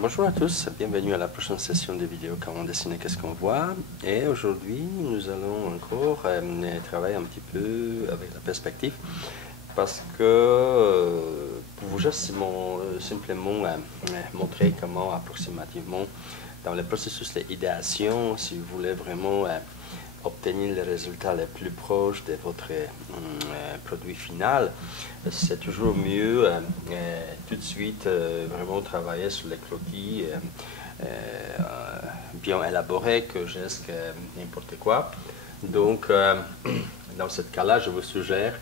Bonjour à tous, bienvenue à la prochaine session de vidéo Comment dessiner, qu'est-ce qu'on voit. Et aujourd'hui, nous allons encore travailler un petit peu avec la perspective parce que pour vous juste simplement montrer comment approximativement dans le processus d'idéation, si vous voulez vraiment obtenir les résultats les plus proches de votre produit final, c'est toujours mieux tout de suite vraiment travailler sur les croquis bien élaborés que juste n'importe quoi. Donc, dans ce cas-là, je vous suggère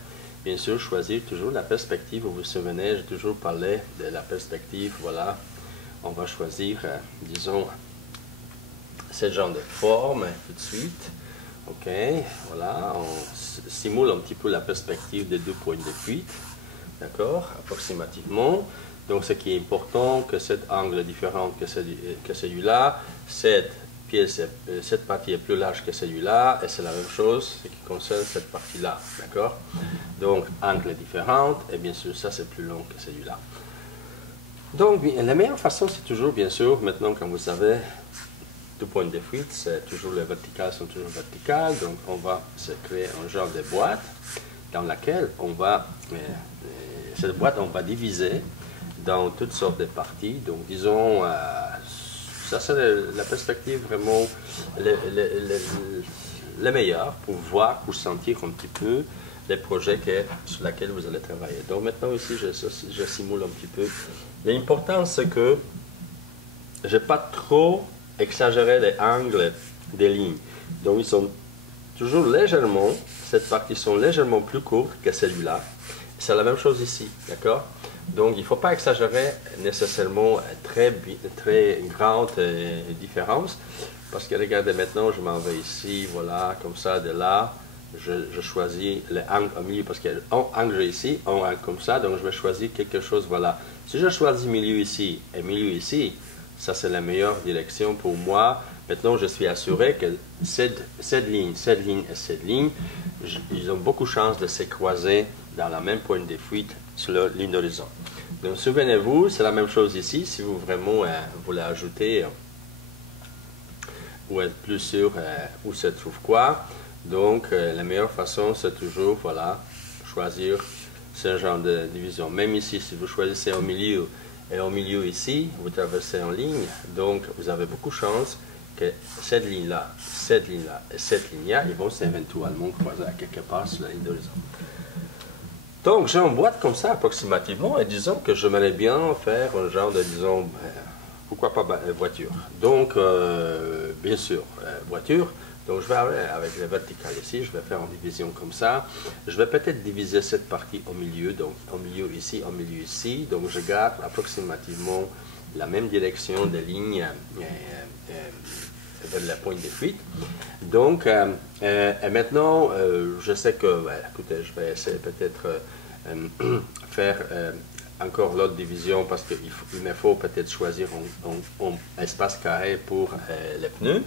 bien sûr choisir toujours la perspective. Vous vous souvenez, j'ai toujours parlé de la perspective. Voilà, on va choisir, disons, ce genre de forme tout de suite. Ok, voilà, on simule un petit peu la perspective des deux points de fuite, d'accord, approximativement. Donc, ce qui est important, que cet angle est différent que celui-là, cette partie est plus large que celui-là, et c'est la même chose ce qui concerne cette partie-là, d'accord. Donc, angle est différent, et bien sûr, ça c'est plus long que celui-là. Donc, la meilleure façon, c'est toujours, bien sûr, maintenant quand vous savez, deux points de fuite, c'est toujours les verticales sont toujours verticales, donc on va se créer un genre de boîte dans laquelle on va, cette boîte on va diviser dans toutes sortes de parties. Donc disons, ça c'est la perspective vraiment la meilleure pour voir, pour sentir un petit peu les projets sur lesquels vous allez travailler. Donc maintenant ici je simule un petit peu. L'important c'est que je n'ai pas trop exagérer les angles des lignes. Donc ils sont toujours légèrement, cette partie sont légèrement plus courtes que celui-là. C'est la même chose ici, d'accord? Donc il ne faut pas exagérer nécessairement très grande différence, parce que regardez maintenant, je m'en vais ici, voilà, comme ça, de là, je choisis les angles au milieu, parce qu'il y a un angle ici, un angle comme ça, donc je vais choisir quelque chose, voilà. Si je choisis milieu ici et milieu ici, ça, c'est la meilleure direction pour moi. Maintenant, je suis assuré que cette ligne et cette ligne, ils ont beaucoup de chances de se croiser dans la même point de fuite sur la ligne d'horizon. Donc, souvenez-vous, c'est la même chose ici. Si vous vraiment voulez ajouter ou être plus sûr où se trouve quoi. Donc, la meilleure façon, c'est toujours, voilà, choisir ce genre de division. Même ici, si vous choisissez au milieu, et au milieu ici, vous traversez en ligne, donc vous avez beaucoup de chances que cette ligne-là et cette ligne-là, ils vont éventuellement croiser à quelque part sur la ligne d'horizon. Donc j'ai une boîte comme ça approximativement, et disons que j'aimerais bien faire un genre de, disons, pourquoi pas voiture. Donc, bien sûr, voiture. Donc je vais aller avec les verticales ici, je vais faire une division comme ça. Je vais peut-être diviser cette partie au milieu, donc au milieu ici, au milieu ici. Donc je garde approximativement la même direction des lignes vers le point de fuite. Donc, et maintenant, je sais que, écoutez, je vais essayer peut-être faire encore l'autre division parce qu'il me faut peut-être choisir un espace carré pour les pneus,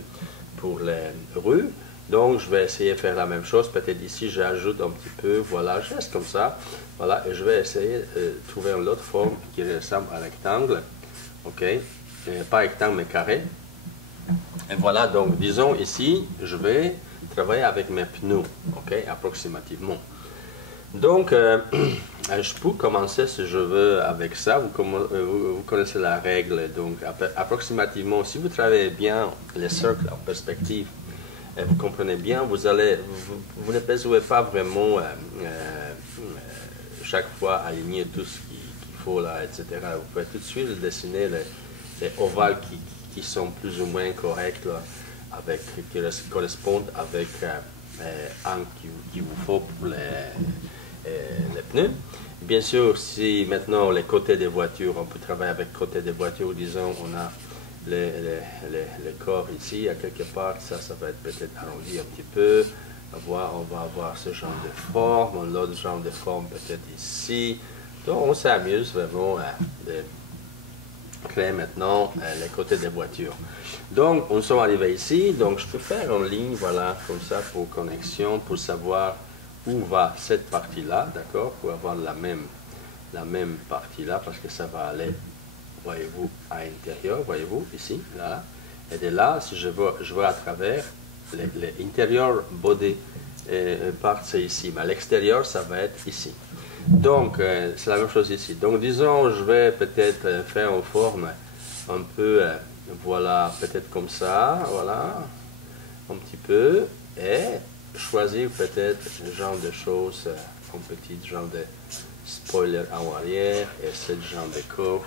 pour les roues. Donc je vais essayer de faire la même chose. Peut-être ici j'ajoute un petit peu, voilà, je reste comme ça. Voilà, et je vais essayer de trouver une autre forme qui ressemble à un rectangle. Ok, pas rectangle mais carré. Et voilà, donc disons ici, je vais travailler avec mes pneus, ok, approximativement. Donc, je peux commencer si je veux avec ça. Vous connaissez la règle. Donc, approximativement, si vous travaillez bien les cercles en perspective, et vous comprenez bien, vous ne besoin pas vraiment chaque fois aligner tout ce qu'il faut là, etc. Vous pouvez tout de suite dessiner les ovales qui sont plus ou moins corrects, là, qui correspondent avec l'angle qu'il vous faut pour les pneus. Bien sûr, si maintenant les côtés des voitures, on peut travailler avec côté des voitures, disons, on a les corps ici, à quelque part, ça va être peut-être arrondi un petit peu. On va avoir ce genre de forme, l'autre genre de forme peut-être ici. Donc on s'amuse vraiment de créer maintenant les côtés des voitures. Donc, on est arrivé ici, donc je peux faire une ligne, voilà, comme ça, pour connexion, pour savoir où va cette partie-là, d'accord, pour avoir la même partie-là, parce que ça va aller voyez-vous, à l'intérieur, voyez-vous, ici, là. Et de là, si je vois à travers, l'intérieur body part, c'est ici, mais à l'extérieur, ça va être ici. Donc, c'est la même chose ici. Donc, disons, je vais peut-être faire une forme un peu, voilà, peut-être comme ça, voilà, un petit peu, et choisir peut-être ce genre de choses, un petit genre de spoiler en arrière, et ce genre de coffre.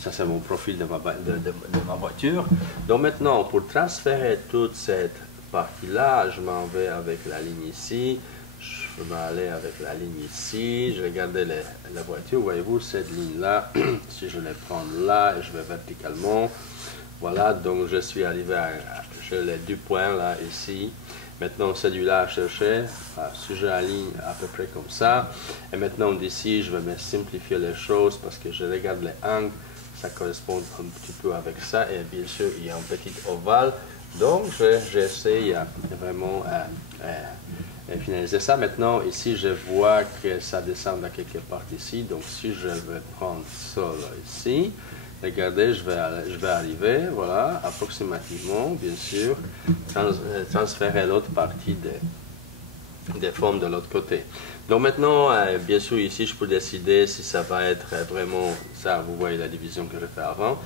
Ça, c'est mon profil de ma voiture. Donc maintenant, pour transférer toute cette partie-là, je m'en vais avec la ligne ici. Je vais aller avec la ligne ici. Je regarde la voiture. Voyez-vous, cette ligne-là, si je la prends là, et je vais verticalement. Voilà, donc je suis arrivé j'ai les deux points là, ici. Maintenant, celui-là à chercher, si je aligne à peu près comme ça. Et maintenant, d'ici, je vais me simplifier les choses parce que je regarde les angles, ça correspond un petit peu avec ça. Et bien sûr, il y a un petit ovale. Donc, j'essaie vraiment de finaliser ça. Maintenant, ici, je vois que ça descend à quelque part ici. Donc, si je vais prendre ça là, ici, regardez, je vais arriver, voilà, approximativement, bien sûr, transférer l'autre partie des formes de l'autre côté. Donc maintenant, bien sûr, ici, je peux décider si ça va être vraiment, ça, vous voyez la division que j'ai fait avant,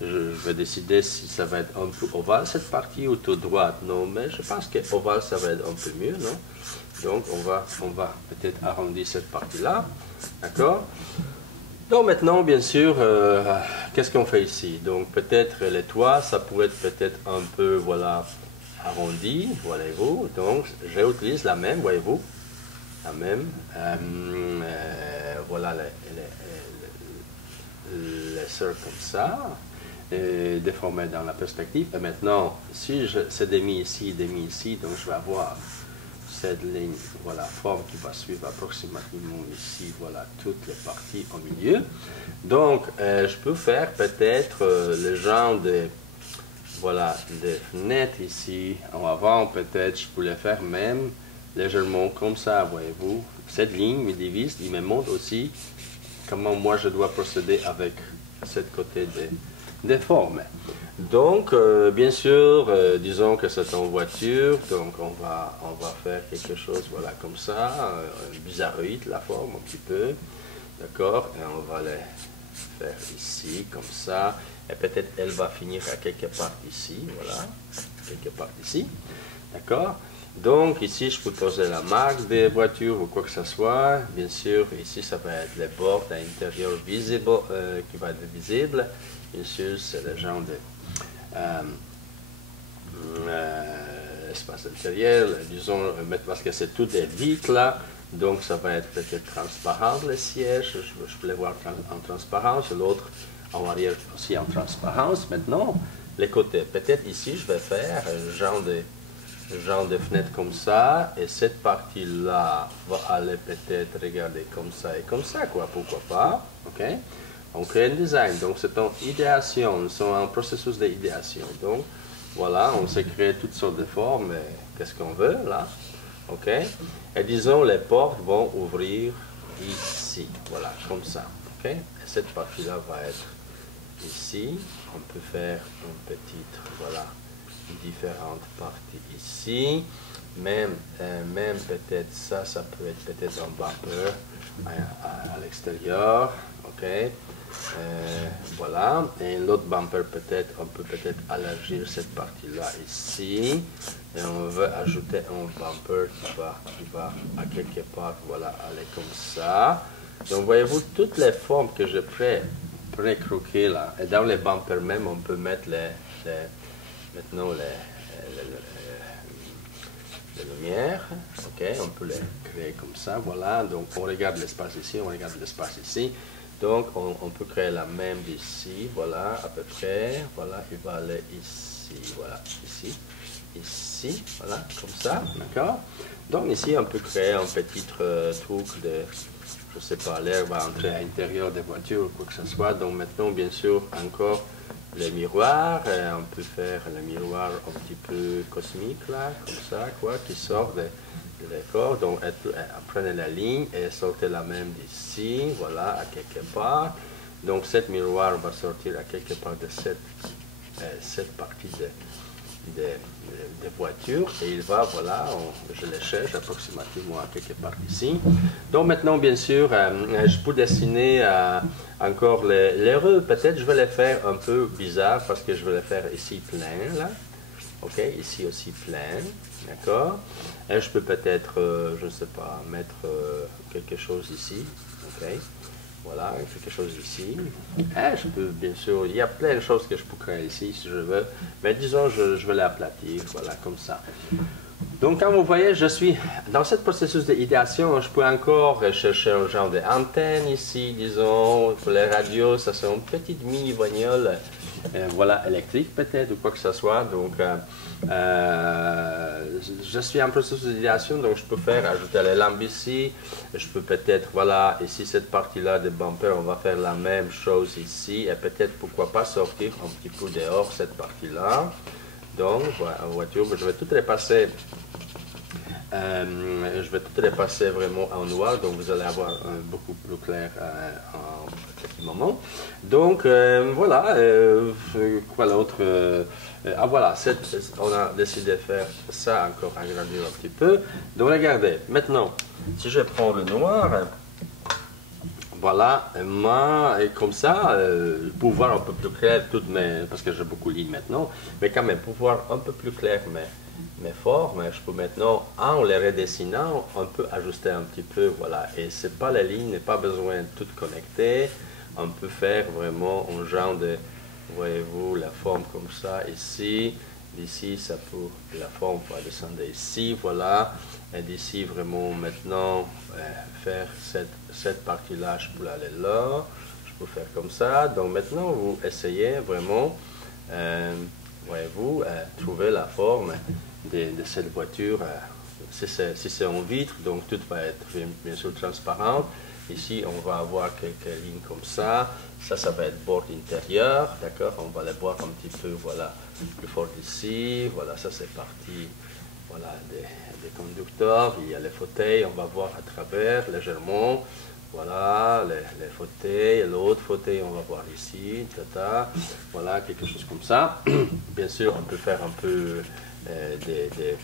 je vais décider si ça va être un peu ovale, cette partie, ou tout droite, non, mais je pense que ovale, ça va être un peu mieux, non? Donc, on va peut-être arrondir cette partie-là, d'accord? Donc maintenant, bien sûr, qu'est-ce qu'on fait ici? Donc peut-être les toits, ça pourrait être peut-être un peu, voilà, arrondi, voyez-vous. Donc j'utilise la même, voyez-vous, la même. Voilà les cercles comme ça, déformés dans la perspective. Et maintenant, si c'est demi ici, donc je vais avoir cette ligne, voilà, forme qui va suivre approximativement ici, voilà, toutes les parties au milieu. Donc, je peux faire peut-être le genre de, voilà, de fenêtres ici en avant, peut-être, je pourrais faire même légèrement comme ça, voyez-vous. Cette ligne me divise, il me montre aussi comment moi je dois procéder avec cette côté des formes. Donc, bien sûr, disons que c'est en voiture, donc on va faire quelque chose, voilà, comme ça, bizarroïde la forme un petit peu, d'accord, et on va les faire ici, comme ça, et peut-être elle va finir à quelque part ici, voilà, quelque part ici, d'accord. Donc ici, je peux poser la marque des voitures ou quoi que ce soit. Bien sûr, ici, ça va être les bords à l'intérieur visible, qui va être visible. Bien sûr, c'est le genre de espace intérieur, disons, parce que c'est tout des vitres là. Donc ça va être peut-être transparent le siège. Je peux les voir en transparence. L'autre en arrière aussi en transparence. Maintenant, les côtés. Peut-être ici, je vais faire un genre de fenêtre comme ça, et cette partie-là va aller peut-être regarder comme ça et comme ça, quoi, pourquoi pas, ok? On crée un design, donc c'est en idéation, c'est un processus d'idéation, donc voilà, on s'est créé toutes sortes de formes, qu'est-ce qu'on veut, là, ok? Et disons, les portes vont ouvrir ici, voilà, comme ça, ok? Et cette partie-là va être ici, on peut faire une petite, voilà, différentes parties ici, même peut-être ça peut être peut-être un bumper à l'extérieur, ok, voilà, et l'autre bumper peut-être, on peut peut-être élargir cette partie-là ici, et on veut ajouter un bumper qui va à quelque part, voilà, aller comme ça. Donc voyez-vous, toutes les formes que je pré-croquer là, et dans les bumpers même, on peut mettre maintenant les lumières, ok, on peut les créer comme ça, voilà, donc on regarde l'espace ici, on regarde l'espace ici, donc on peut créer la même d'ici, voilà, à peu près, voilà, il va aller ici, voilà, ici, voilà, comme ça, d'accord. Donc ici on peut créer un petit truc de, je sais pas, l'air va entrer à l'intérieur des voitures ou quoi que ce soit, donc maintenant bien sûr encore les miroirs, on peut faire le miroir un petit peu cosmique là, comme ça, quoi, qui sort de l'écran. Donc prenez la ligne et sortez la même d'ici, voilà, à quelque part. Donc, cette miroir va sortir à quelque part de cette partie des voitures et il va, voilà, je les cherche approximativement à quelque part ici. Donc maintenant, bien sûr, je peux dessiner encore les rues. Peut-être je vais les faire un peu bizarre parce que je vais les faire ici plein, là. Ok, ici aussi plein, d'accord. Et je peux peut-être, je ne sais pas, mettre quelque chose ici, ok. Voilà, quelque chose ici. Et je peux, bien sûr, il y a plein de choses que je peux créer ici si je veux. Mais disons, je vais l'aplatir, voilà, comme ça. Donc, comme vous voyez, je suis dans ce processus d'idéation. Je peux encore chercher un genre d'antenne ici, disons. Pour les radios, ça c'est une petite mini-vognole, voilà, électrique peut-être, ou quoi que ce soit. Donc, je suis en processus d'idéation, donc je peux faire ajouter les lampes ici. Je peux peut-être, voilà, ici, cette partie-là de bumper, on va faire la même chose ici. Et peut-être, pourquoi pas, sortir un petit peu dehors cette partie-là. Donc, voilà, en voiture, je vais tout repasser. Je vais tout repasser vraiment en noir, donc vous allez avoir beaucoup plus clair en quelques moments. Donc, voilà, quoi l'autre ah voilà, on a décidé de faire ça encore, agrandir un petit peu. Donc, regardez, maintenant, si je prends le noir, voilà, et comme ça, pour voir un peu plus clair toutes mes, parce que j'ai beaucoup de lignes maintenant, mais quand même, pour voir un peu plus clair mes formes, je peux maintenant, en les redessinant, un peu ajuster un petit peu, voilà, et c'est pas la ligne, n'est pas besoin de tout connecter, on peut faire vraiment un genre de, voyez-vous, la forme comme ça, ici, d'ici, ça peut, la forme va descendre ici, voilà, et d'ici, vraiment, maintenant, faire cette partie-là, je peux aller là, je peux faire comme ça. Donc maintenant, vous essayez vraiment, voyez-vous, trouver la forme de cette voiture. Si c'est en vitre, donc tout va être bien sûr transparent. Ici, on va avoir quelques lignes comme ça. Ça va être bord intérieur, d'accord? On va les voir un petit peu, voilà, plus fort ici. Voilà, ça c'est parti, voilà, des conducteurs. Il y a les fauteuils, on va voir à travers légèrement. Voilà, les fauteuils, l'autre fauteuil, on va voir ici, tata. Voilà, quelque chose comme ça. Bien sûr, on peut faire un peu des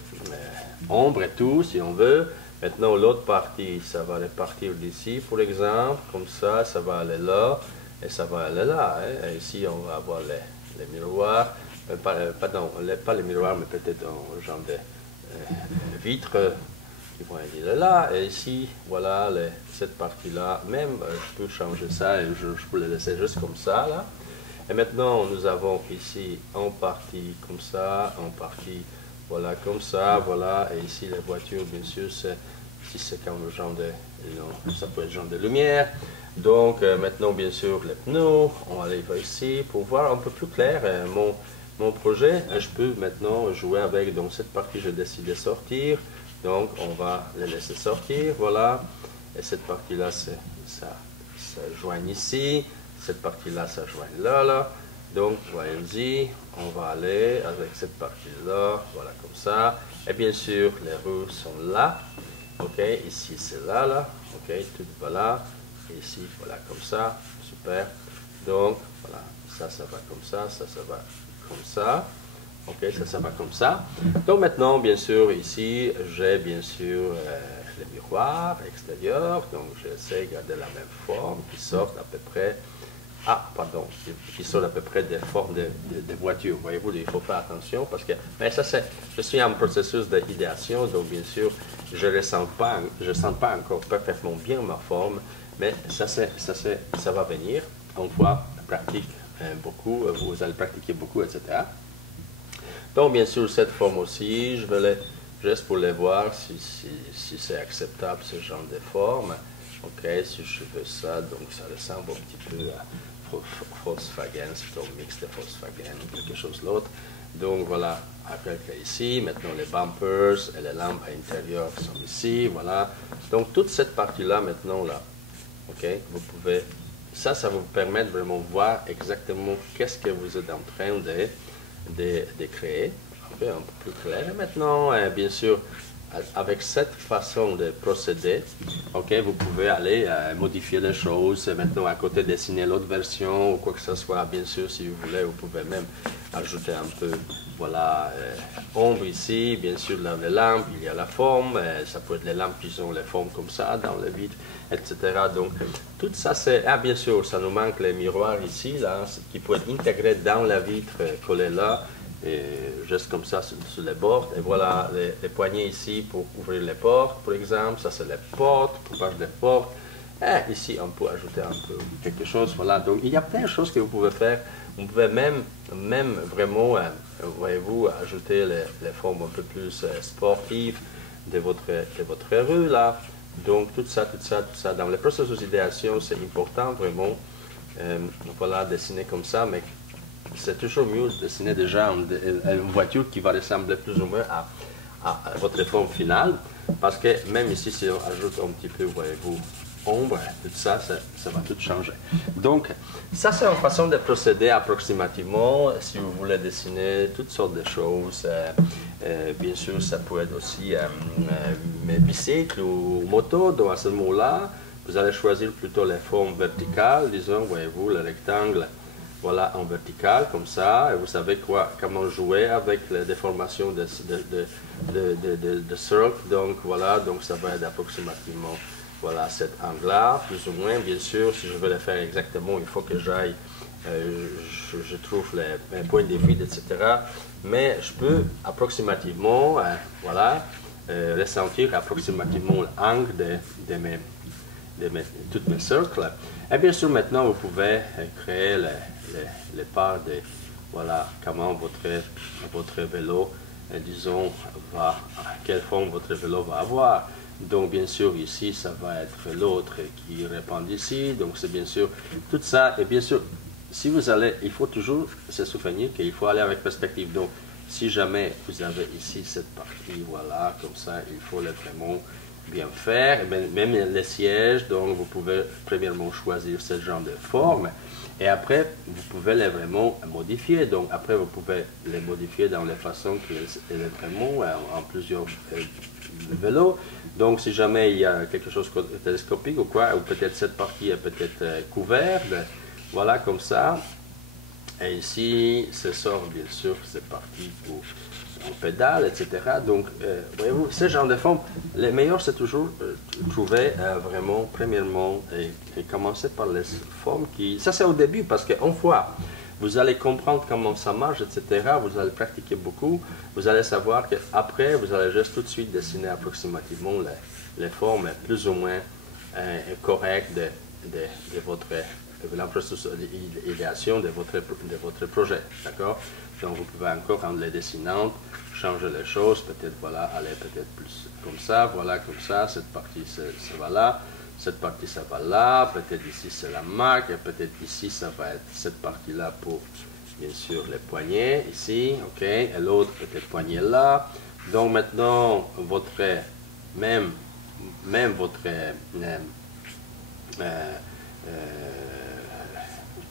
ombres et tout, si on veut. Maintenant, l'autre partie, ça va repartir d'ici, pour exemple, comme ça va aller là, et ça va aller là. Hein. Et ici, on va avoir les miroirs, pardon, pas les miroirs, mais peut-être un genre de vitres qui vont aller là. Et ici, voilà, cette partie-là, même, je peux changer ça, et je peux le laisser juste comme ça, là. Et maintenant, nous avons ici en partie comme ça, en partie voilà comme ça, voilà. Et ici, les voitures, bien sûr, si c'est comme le genre de, ça peut être genre de lumière. Donc, maintenant, bien sûr, les pneus, on arrive ici pour voir un peu plus clair mon projet. Je peux maintenant jouer avec, donc cette partie, je décide de sortir. Donc, on va les laisser sortir, voilà. Et cette partie-là, ça joint ici. Cette partie-là, ça joint là, là. Donc, voyons-y, on va aller avec cette partie-là, voilà, comme ça. Et bien sûr, les roues sont là. Ok, ici, c'est là, là. Ok, tout voilà. Et ici, voilà, comme ça. Super. Donc, voilà, ça va comme ça va comme ça. Ok, ça va comme ça. Donc, maintenant, bien sûr, ici, j'ai bien sûr les miroirs extérieurs. Donc, j'essaie de garder la même forme qui sortent à peu près. Ah, pardon, qui sont à peu près des formes de voitures. Voyez-vous, il faut faire attention parce que, mais ça c'est, je suis en processus d'idéation, donc bien sûr, je ne sens pas encore parfaitement bien ma forme, mais ça va venir. On pratique beaucoup, vous allez pratiquer beaucoup, etc. Donc bien sûr, cette forme aussi, je vais juste pour les voir si c'est acceptable ce genre de forme. Ok, si je veux ça, donc ça ressemble un petit peu à Volkswagen, c'est un mix de Volkswagen ou quelque chose d'autre. Donc voilà, après ici, maintenant les bumpers et les lampes à l'intérieur sont ici, voilà. Donc toute cette partie-là maintenant là, ok, vous pouvez, ça va vous permettre vraiment de voir exactement qu'est-ce que vous êtes en train de créer, okay, un peu plus clair. Et maintenant, bien sûr, avec cette façon de procéder, ok, vous pouvez aller modifier les choses, maintenant à côté dessiner l'autre version ou quoi que ce soit, bien sûr, si vous voulez, vous pouvez même ajouter un peu, voilà, ombre ici, bien sûr, dans les lampes, il y a la forme, ça peut être les lampes qui ont les formes comme ça, dans le vitre, etc. Donc, tout ça, c'est, bien sûr, ça nous manque les miroirs ici, là, qui peuvent être intégrés dans la vitre, collés là, et juste comme ça sur les bords. Et voilà les poignées ici pour ouvrir les portes, par exemple. Ça, c'est les portes, coupage des portes. Et ici, on peut ajouter un peu quelque chose. Voilà. Donc, il y a plein de choses que vous pouvez faire. Vous pouvez même vraiment, voyez-vous, ajouter les formes un peu plus sportives de votre rue, là. Donc, tout ça. Dans le processus d'idéation, c'est important, vraiment. Voilà, dessiner comme ça, mais c'est toujours mieux de dessiner déjà une voiture qui va ressembler plus ou moins à votre forme finale, parce que même ici, si on ajoute un petit peu, voyez-vous, ombre, tout ça, ça va tout changer. Donc, ça, c'est une façon de procéder approximativement, si vous voulez dessiner toutes sortes de choses. Bien sûr, ça peut être aussi bicycle ou moto, donc à ce moment-là, vous allez choisir plutôt les formes verticales, disons, voyez-vous, le rectangle. Voilà, en vertical, comme ça, et vous savez comment jouer avec les déformations de cercle. Donc voilà, donc ça va être approximativement, voilà, cet angle-là, plus ou moins. Bien sûr, si je veux le faire exactement, il faut que j'aille, je trouve les points de vide, etc. Mais je peux approximativement, voilà, ressentir approximativement l'angle de tous mes cercles. Et bien sûr, maintenant, vous pouvez créer les parts de, voilà, comment votre vélo, disons, quelle forme votre vélo va avoir. Donc, bien sûr, ici, ça va être l'autre qui répond ici. Donc, c'est bien sûr tout ça. Et bien sûr, si vous allez, il faut toujours se souvenir qu'il faut aller avec perspective. Donc, si jamais vous avez ici cette partie, voilà, comme ça, il faut vraiment bien faire, même les sièges, donc vous pouvez premièrement choisir ce genre de forme et après vous pouvez les vraiment modifier. Donc après vous pouvez les modifier dans les façons qu'il est vraiment en plusieurs vélos. Donc si jamais il y a quelque chose de télescopique ou quoi, ou peut-être cette partie est peut-être couverte, voilà comme ça. Et ici, ce sort bien sûr, c'est parti pour en pédale, etc. Donc, voyez-vous, ce genre de forme, le meilleur c'est toujours trouver vraiment, premièrement, et commencer par les formes qui... Ça c'est au début, parce qu'une fois, vous allez comprendre comment ça marche, etc. Vous allez pratiquer beaucoup, vous allez savoir qu'après, vous allez juste tout de suite dessiner approximativement les formes plus ou moins correctes de votre... l'idéation de votre projet, d'accord? Donc vous pouvez encore en les dessinant, changer les choses, peut-être voilà, aller peut-être plus comme ça, voilà comme ça, cette partie ça va là, cette partie ça va là, peut-être ici c'est la marque, et peut-être ici ça va être cette partie-là pour bien sûr les poignets, ici, ok, et l'autre peut-être poignet là. Donc maintenant, même votre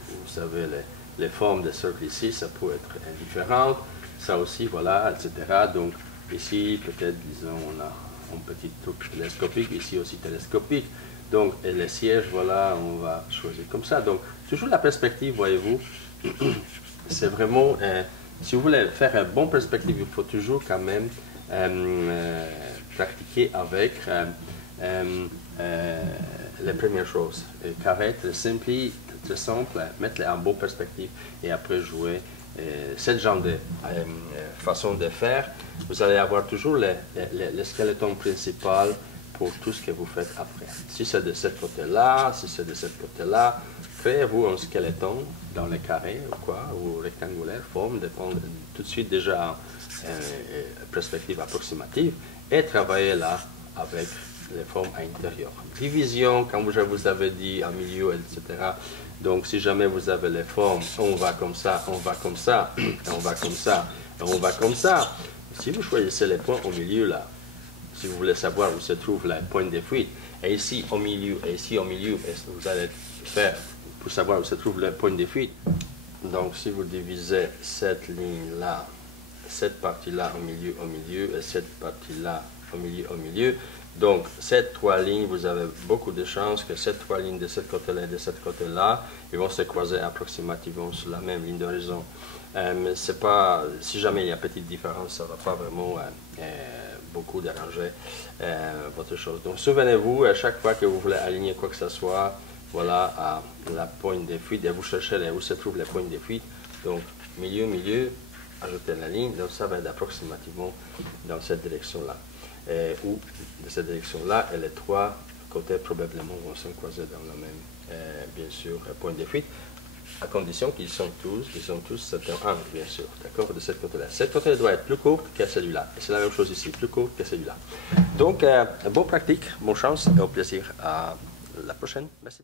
vous savez, les formes de cercle ici, ça peut être différentes. Ça aussi, voilà, etc. Donc, ici, peut-être, disons, on a un petit truc télescopique, ici aussi télescopique. Donc, et les sièges, voilà, on va choisir comme ça. Donc, toujours la perspective, voyez-vous, c'est vraiment, si vous voulez faire une bonne perspective, il faut toujours quand même pratiquer avec les premières choses. Carré, très simple, mettre-les en bonne perspective et après jouer. Ce genre de façon de faire, vous allez avoir toujours le skeleton principal pour tout ce que vous faites après. Si c'est de ce côté-là, si c'est de ce côté-là, créez-vous un skeleton dans le carré ou quoi, ou rectangulaire, forme, dépend tout de suite déjà perspective approximative, et travaillez là avec les formes à l'intérieur. Division, comme je vous avais dit, en milieu, etc. Donc, si jamais vous avez les formes, on va comme ça, on va comme ça, on va comme ça, on va comme ça. Si vous choisissez les points au milieu, là, si vous voulez savoir où se trouve le point de fuite, et ici au milieu, et ici au milieu, vous allez faire pour savoir où se trouve le point de fuite. Donc, si vous divisez cette ligne-là, cette partie-là au milieu, et cette partie-là au milieu. Donc, ces 3 lignes, vous avez beaucoup de chances que ces 3 lignes de ce côté-là et de ce côté-là, ils vont se croiser approximativement sur la même ligne d'horizon. Mais c'est pas, si jamais il y a petite différence, ça ne va pas vraiment beaucoup déranger votre chose. Donc, souvenez-vous, à chaque fois que vous voulez aligner quoi que ce soit, voilà, à la pointe de fuite, et vous cherchez où se trouvent les pointes de fuite. Donc, milieu, ajoutez la ligne, donc ça va être approximativement dans cette direction-là. Ou de cette direction-là, et les 3 côtés probablement vont se croiser dans le même, bien sûr, point de fuite, à condition qu'ils sont tous certains angles, bien sûr, d'accord, de ce côté-là. Cet côté doit être plus court que celui-là. Et c'est la même chose ici, plus court que celui-là. Donc, bonne pratique, bonne chance et au plaisir. À la prochaine. Merci.